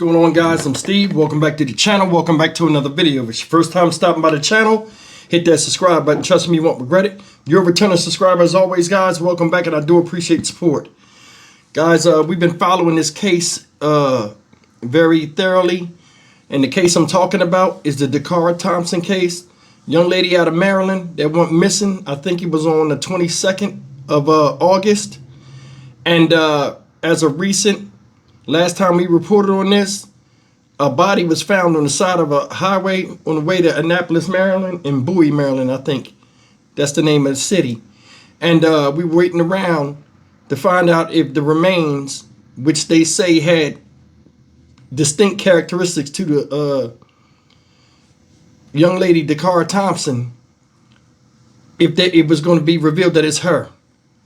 What's going on, guys? I'm Steve. Welcome back to the channel. Welcome back to another video. If it's your first time stopping by the channel, hit that subscribe button. Trust me, you won't regret it. You're a returning subscriber as always, guys. Welcome back, and I do appreciate support. Guys, we've been following this case very thoroughly. And the case I'm talking about is the Dacara Thompson case. Young lady out of Maryland that went missing. I think it was on the 22nd of August. And as of recent, last time we reported on this, a body was found on the side of a highway on the way to Annapolis, Maryland, in Bowie, Maryland, I think. That's the name of the city. And we were waiting around to find out if the remains, which they say had distinct characteristics to the young lady, Dacara Thompson, if it was going to be revealed that it's her.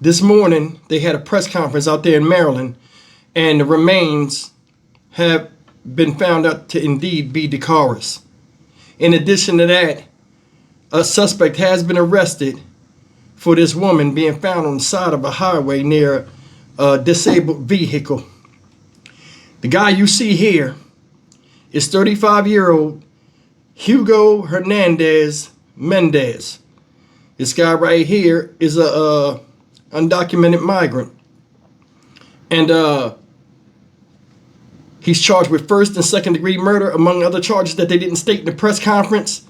This morning, they had a press conference out there in Maryland, and the remains have been found out to indeed be Dacara's. In addition to that, a suspect has been arrested for this woman being found on the side of a highway near a disabled vehicle. The guy you see here is 35-year-old HugoHernandez-Mendez. This guy right here is a undocumented migrant. And he's charged with first and second degree murder, among other charges that they didn't state in the press conference.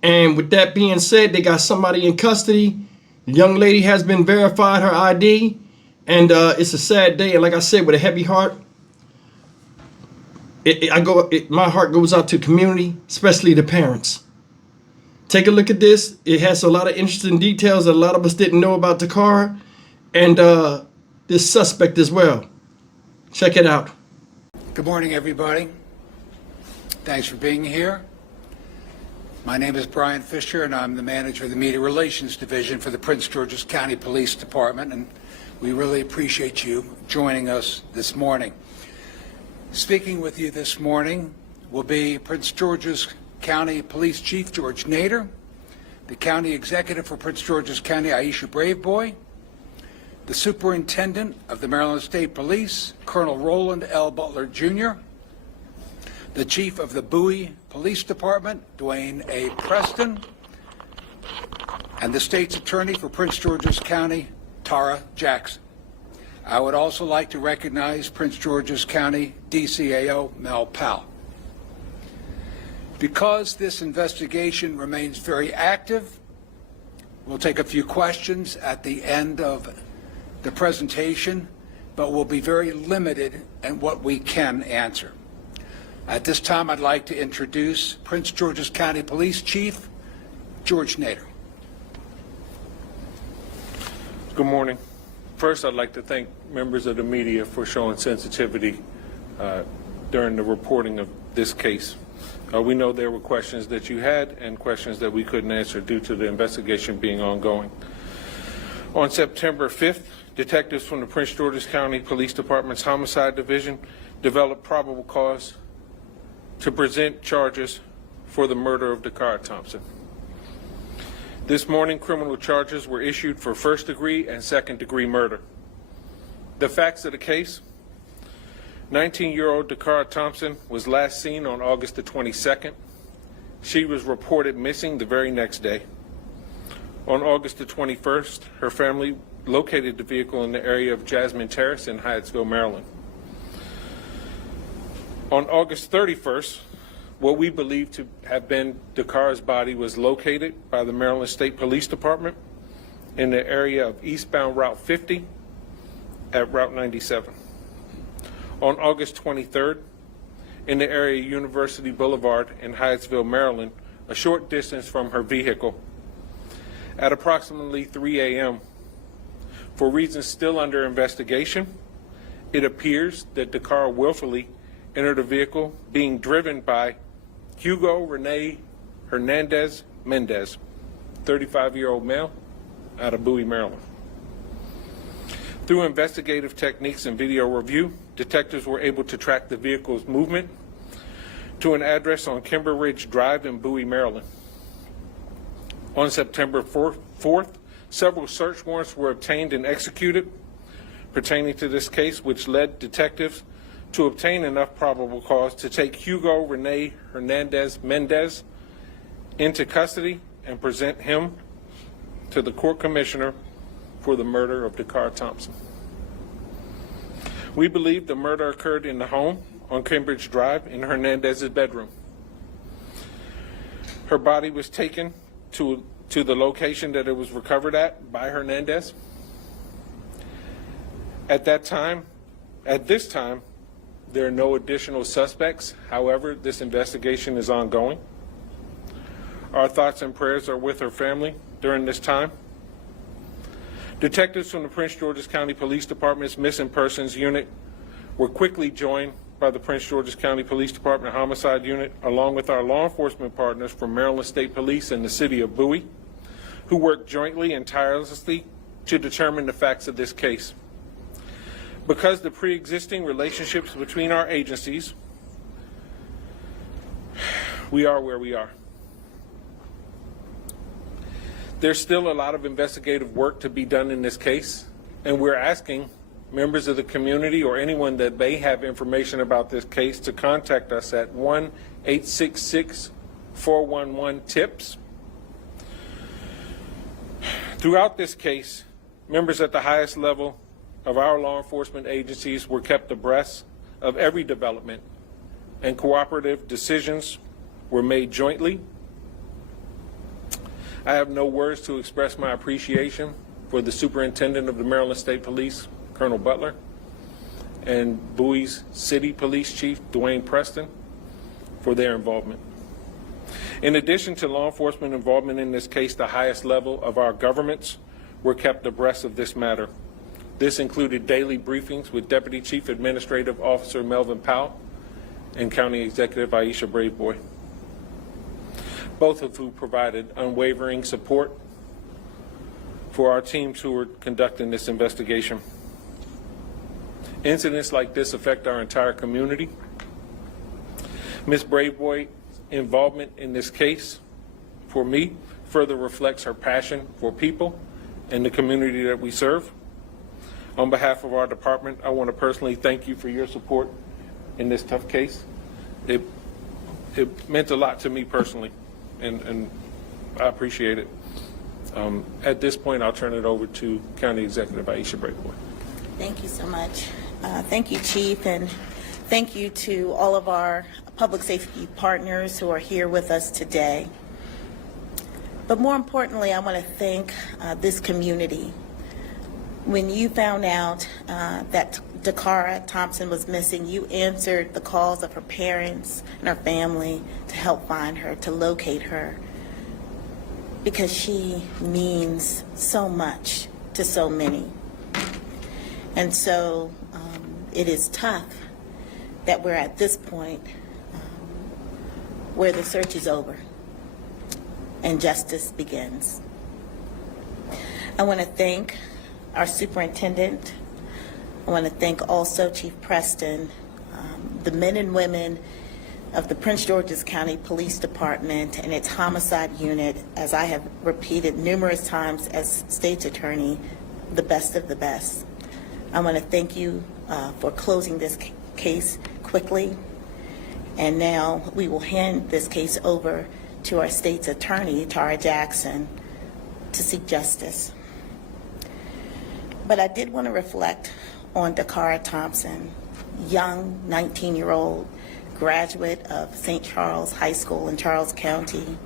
And with that being said, they got somebody in custody. The young lady has been verified, her ID. And it's a sad day. And like I said, with a heavy heart, my heart goes out to the community, especially the parents. Take a look at this. It has a lot of interesting details that a lot of us didn't know about Dacara and this suspect as well. Check it out. Good morning, everybody. Thanks for being here. My name is Brian Fisher, and I'm the manager of the Media Relations Division for the Prince George's County Police Department, and we really appreciate you joining us this morning. Speaking with you this morning will be Prince George's County Police Chief George Nader, the County Executive for Prince George's County, Aisha Braveboy, the Superintendent of the Maryland State Police, Colonel Roland L. Butler, Jr., the Chief of the Bowie Police Department, Dwayne A. Preston, and the State's Attorney for Prince George's County, Tara Jackson. I would also like to recognize Prince George's County DCAO Mel Powell. Because this investigation remains very active, we'll take a few questions at the end of the presentation, but we'll be very limited in what we can answer. At this time, I'd like to introduce Prince George's County Police Chief George Nader. Good morning. First, I'd like to thank members of the media for showing sensitivity during the reporting of this case. We know there were questions that you had and questions that we couldn't answer due to the investigation being ongoing. On September 5th, detectives from the Prince George's County Police Department's Homicide Division developed probable cause to present charges for the murder of Dacara Thompson. This morning, criminal charges were issued for first-degree and second-degree murder. The facts of the case: 19-year-old Dacara Thompson was last seen on August the 22nd. She was reported missing the very next day. On August the 21st, her family located the vehicle in the area of Jasmine Terrace in Hyattsville, Maryland. On August 31st, what we believe to have been Dacara's body was located by the Maryland State Police Department in the area of eastbound Route 50 at Route 97. On August 23rd, in the area of University Boulevard in Hyattsville, Maryland, a short distance from her vehicle, at approximately 3 a.m., for reasons still under investigation, it appears that Dacara willfully entered a vehicle being driven by HugoHernandez-Mendez, 35-year-old male out of Bowie, Maryland. Through investigative techniques and video review, detectives were able to track the vehicle's movement to an address on Kimber Ridge Drive in Bowie, Maryland. On September 4th, several search warrants were obtained and executed pertaining to this case, which led detectives to obtain enough probable cause to take HugoHernandez-Mendez into custody and present him to the court commissioner for the murder of Dacara Thompson. We believe the murder occurred in the home on Cambridge Drive in Hernandez's bedroom. Her body was taken to the location that it was recovered at by Hernandez. At this time, there are no additional suspects. However, this investigation is ongoing. Our thoughts and prayers are with her family during this time. Detectives from the Prince George's County Police Department's Missing Persons Unit were quickly joined by the Prince George's County Police Department Homicide Unit, along with our law enforcement partners from Maryland State Police and the City of Bowie, who worked jointly and tirelessly to determine the facts of this case. Because the pre-existing relationships between our agencies, we are where we are. There's still a lot of investigative work to be done in this case, and we're asking members of the community or anyone that may have information about this case to contact us at 1-866-411-TIPS. Throughout this case, members at the highest level of our law enforcement agencies were kept abreast of every development, and cooperative decisions were made jointly. I have no words to express my appreciation for the Superintendent of the Maryland State Police, Colonel Butler, and Bowie's City Police Chief, Dwayne Preston, for their involvement. In addition to law enforcement involvement in this case, the highest level of our governments were kept abreast of this matter. This included daily briefings with Deputy Chief Administrative Officer Melvin Powell and County Executive Aisha Braveboy, both of whom provided unwavering support for our teams who were conducting this investigation. Incidents like this affect our entire community. Ms. Braveboy's involvement in this case, for me, further reflects her passion for people and the community that we serve. On behalf of our department, I want to personally thank you for your support in this tough case. It meant a lot to me personally, and I appreciate it. At this point, I'll turn it over to County Executive Aisha Braveboy. Thank you so much. Thank you, Chief, and thank you to all of our public safety partners who are here with us today. But more importantly, I want to thank this community. When you found out that Dacara Thompson was missing, you answered the calls of her parents and her family to help find her, to locate her, because she means so much to so many. And so it is tough that we're at this point where the search is over and justice begins. I want to thank our superintendent. I want to thank also Chief Preston, the men and women of the Prince George's County Police Department and its homicide unit, as I have repeated numerous times as state's attorney, the best of the best. I want to thank you for closing this case quickly. And now we will hand this case over to our state's attorney, Tara Jackson, to seek justice. But I did want to reflect on Dacara Thompson, young 19-year-old graduate of St. Charles High School in Charles County.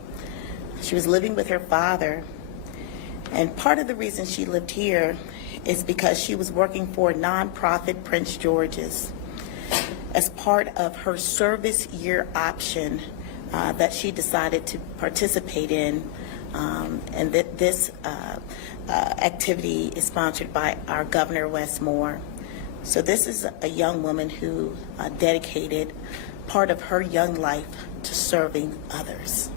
She was living with her father, and part of the reason she lived here is because she was working for nonprofit Prince George's as part of her service year option that she decided to participate in, and that this activity is sponsored by our Governor Wes Moore. So this is a young woman who dedicated part of her young life to serving others,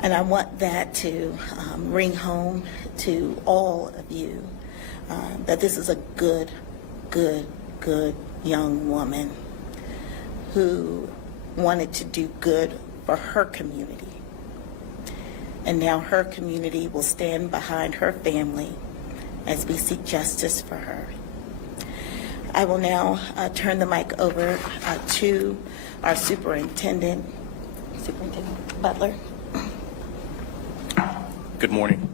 And I want that to ring home to all of you, that this is a good young woman who wanted to do good for her community. And now her community will stand behind her family as we seek justice for her. I will now turn the mic over to our Superintendent Butler. Good morning.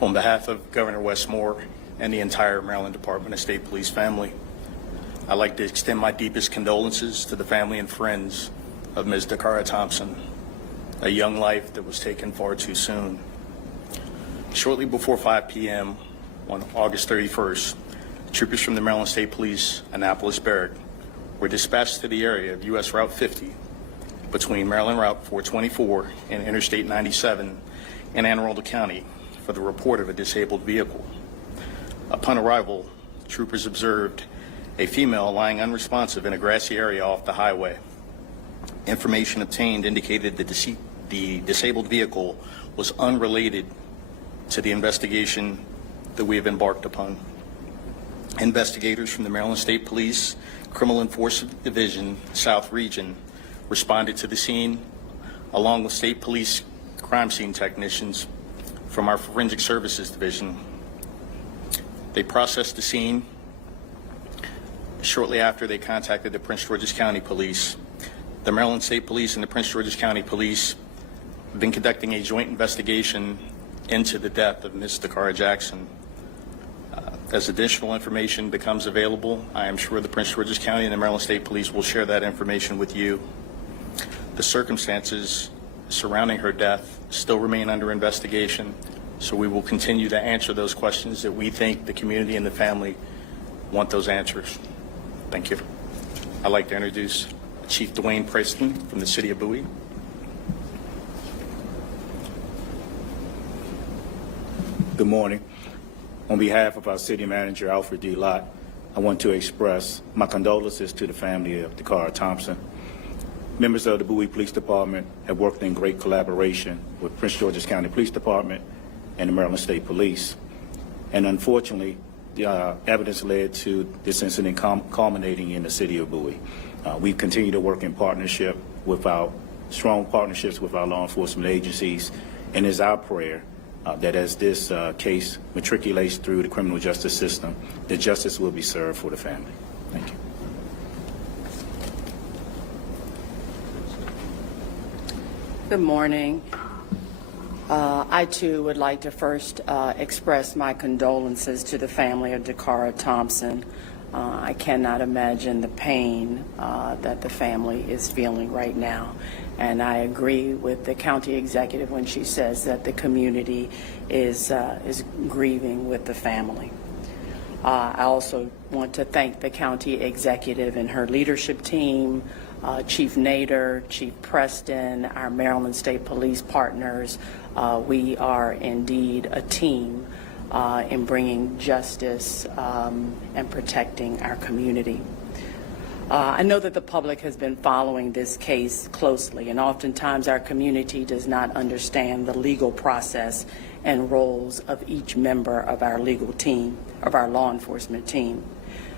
On behalf of Governor Westmore and the entire Maryland Department of State Police family, I'd like to extend my deepest condolences to the family and friends of Ms. Dacara Thompson, a young life that was taken far too soon. Shortly before 5 p.m. on August 31st, troopers from the Maryland State Police Annapolis Barrack were dispatched to the area of U.S. Route 50 between Maryland Route 424 and Interstate 97 in Anne Arundel County for the report of a disabled vehicle. Upon arrival, troopers observed a female lying unresponsive in a grassy area off the highway. Information obtained indicated that the disabled vehicle was unrelated to the investigation that we have embarked upon. Investigators from the Maryland State Police Criminal Enforcement Division South Region responded to the scene along with State Police crime scene technicians from our Forensic Services Division. They processed the scene. Shortly after, they contacted the Prince George's County Police. The Maryland State Police and the Prince George's County Police have been conducting a joint investigation into the death of Ms. Dacara Jackson. As additional information becomes available, I am sure the Prince George's County and the Maryland State Police will share that information with you. The circumstances surrounding her death still remain under investigation, so we will continue to answer those questions that we think the community and the family want those answers. Thank you. I'd like to introduce Chief Dwayne Preston from the City of Bowie. Good morning. On behalf of our City Manager, Alfred D. Lott, I want to express my condolences to the family of Dacara Thompson. Members of the Bowie Police Department have worked in great collaboration with Prince George's County Police Department and the Maryland State Police. And unfortunately, the evidence led to this incident culminating in the City of Bowie. We've continued to work in partnership with our strong partnerships with our law enforcement agencies, and it's our prayer that as this case matriculates through the criminal justice system, that justice will be served for the family. Thank you. Good morning. I too would like to first express my condolences to the family of Dacara Thompson. I cannot imagine the pain that the family is feeling right now. And I agree with the county executive when she says that the community is grieving with the family. I also want to thank the county executive and her leadership team, Chief Nader, Chief Preston, our Maryland State Police partners. We are indeed a team in bringing justice and protecting our community. I know that the public has been following this case closely, and oftentimes our community does not understand the legal process and roles of each member of our legal team, of our law enforcement team.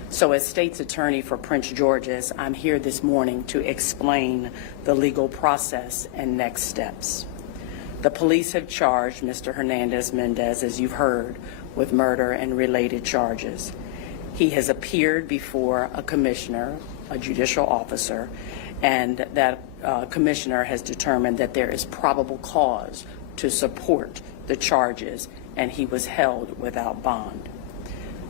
So as State's Attorney for Prince George's, I'm here this morning to explain the legal process and next steps. The police have charged Mr. Hernandez-Mendez, as you've heard, with murder and related charges. He has appeared before a commissioner, a judicial officer, and that commissioner has determined that there is probable cause to support the charges, and he was held without bond.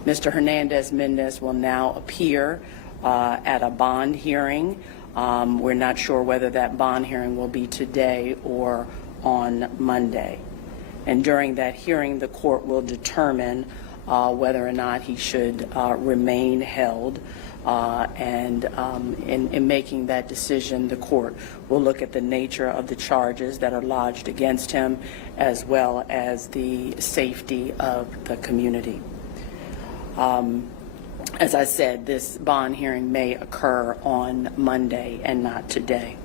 Mr. Hernandez-Mendez will now appear at a bond hearing. We're not sure whether that bond hearing will be today or on Monday. And during that hearing, the court will determine whether or not he should remain held. And in making that decision, the court will look at the nature of the charges that are lodged against him, as well as the safety of the community. As I said, this bond hearing may occur on Monday and not today.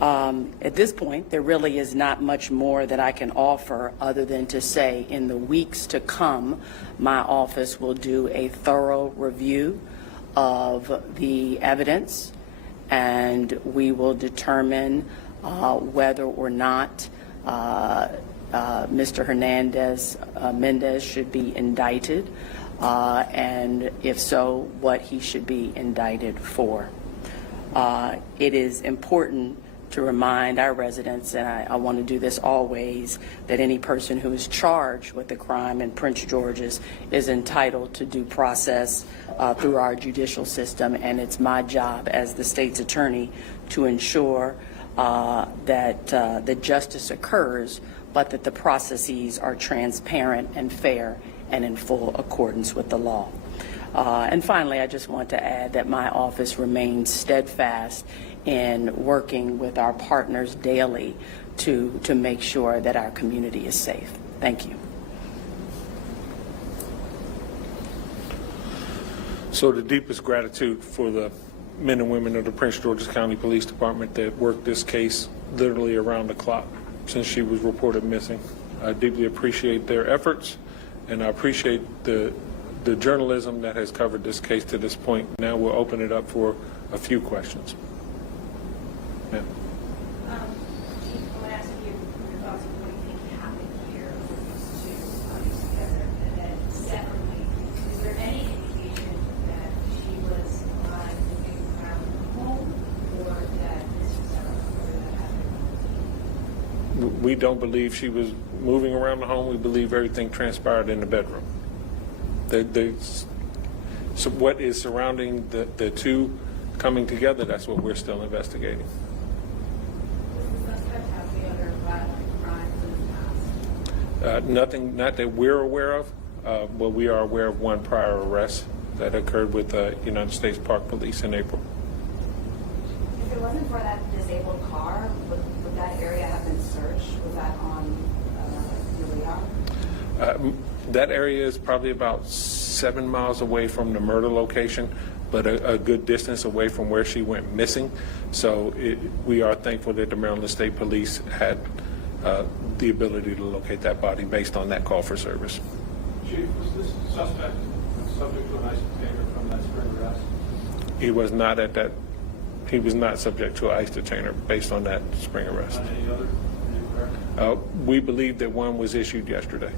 At this point, there really is not much more that I can offer other than to say in the weeks to come, my office will do a thorough review of the evidence, and we will determine whether or not Mr. Hernandez-Mendez should be indicted. and if so, what he should be indicted for. It is important to remind our residents, and I want to do this always, that any person who is charged with a crime in Prince George's is entitled to due process through our judicial system, and it's my job as the state's attorney to ensure that the justice occurs, but that the processes are transparent and fair and in full accordance with the law. And finally, I just want to add that my office remains steadfast in working with our partners daily to make sure that our community is safe. Thank you. So the deepest gratitude for the men and women of the Prince George's County Police Department that worked this case literally around the clock since she was reported missing. I deeply appreciate their efforts, and I appreciate the journalism that has covered this case to this point. Now we'll open it up for a few questions. Yeah. Chief, I want to ask you your thoughts on what you think happened here with these two bodies together, and then separately, is there any indication that she was alive moving around the home, or that this was something that happened? We don't believe she was moving around the home. We believe everything transpired in the bedroom. So what is surrounding the two coming together, that's what we're still investigating. Does the suspect have any other violent crimes in the past? Nothing, not that we're aware of, but we are aware of one prior arrest that occurred with United States Park Police in April. If it wasn't for that disabled car, would that area have been searched? Was that on your radar? That area is probably about 7 miles away from the murder location, but a good distance away from where she went missing. So we are thankful that the Maryland State Police had the ability to locate that body based on that call for service. Chief, was this suspect subject to an ICE detainer from that spring arrest? He was not at that. He was not subject to an ICE detainer based on that spring arrest. On any other? Are you correct? We believe that one was issued yesterday.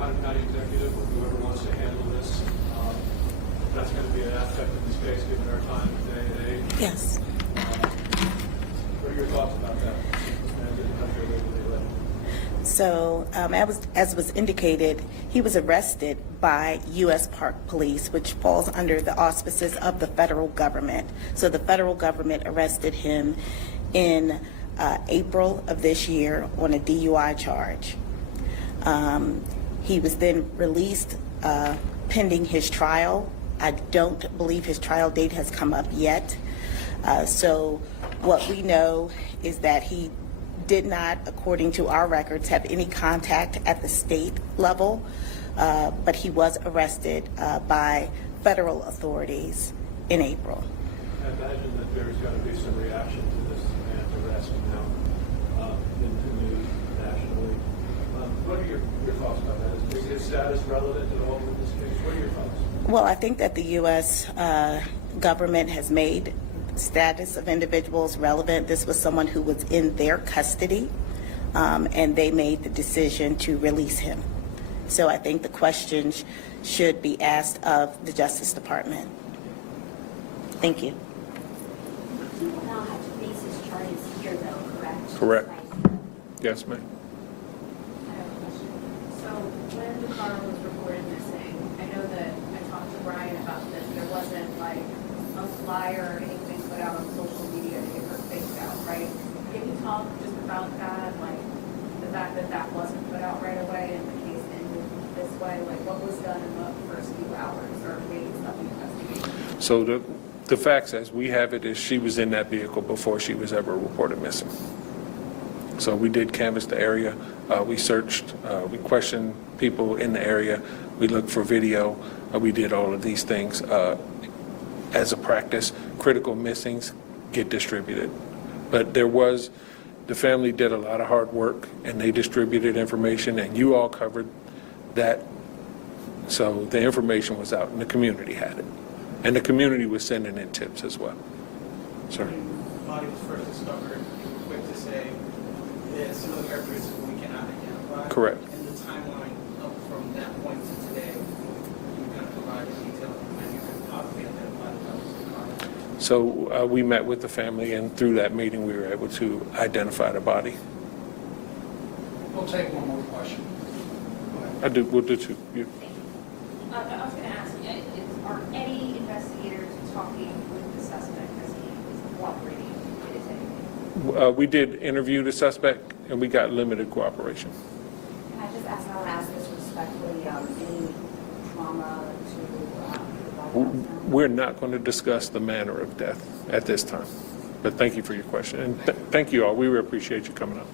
County executive, or whoever wants to handle this, that's going to be an aspect of this case given our time today and age. Yes. What are your thoughts about that? So, as was indicated, he was arrested by U.S. Park Police, which falls under the auspices of the federal government. So the federal government arrested him in April of this year on a DUI charge. He was then released pending his trial. I don't believe his trial date has come up yet. So what we know is that he did not, according to our records, have any contact at the state level, but he was arrested by federal authorities in April. I imagine that there's going to be some reaction to this man's arrest now in the news nationally. What are your thoughts about that? Is his status relevant at all in this case? What are your thoughts? Well, I think that the U.S. Government has made status of individuals relevant. This was someone who was in their custody, and they made the decision to release him. So I think the questions should be asked of the Justice Department. Thank you. He will now have to face his charges here, though, correct? Correct. Yes, ma'am. I have a question. So when Dacara was reported missing, I know that I talked to Brian about this. There wasn't like a flyer or anything put out on social media to get her faked out, right? Can you talk just about that, like the fact that that wasn't put out right away and the case ended this way? Like what was done in the first few hours or days of the investigation? So the facts as we have it is she was in that vehicle before she was ever reported missing. So we did canvass the area. We searched, we questioned people in the area. We looked for video. We did all of these things. As a practice, critical missings get distributed. But the family did a lot of hard work and they distributed information and you all covered that. So the information was out and the community had it. And the community was sending in tips as well. Sir. When the body was first discovered, you were quick to say there's similar characteristics we cannot identify. Correct. And the timeline up from that point to today, provide a detail on when you could possibly identify the levels of the car? So we met with the family, and through that meeting, we were able to identify the body. We'll take one more question. We'll do two. I was going to ask, are any investigators talking with the suspect as he is cooperating in his interview? We did interview the suspect, and we got limited cooperation. Can I just ask, and I want to ask this respectfully, any trauma to the body? We're not going to discuss the manner of death at this time, but thank you for your question, and thank you all. We really appreciate you coming up.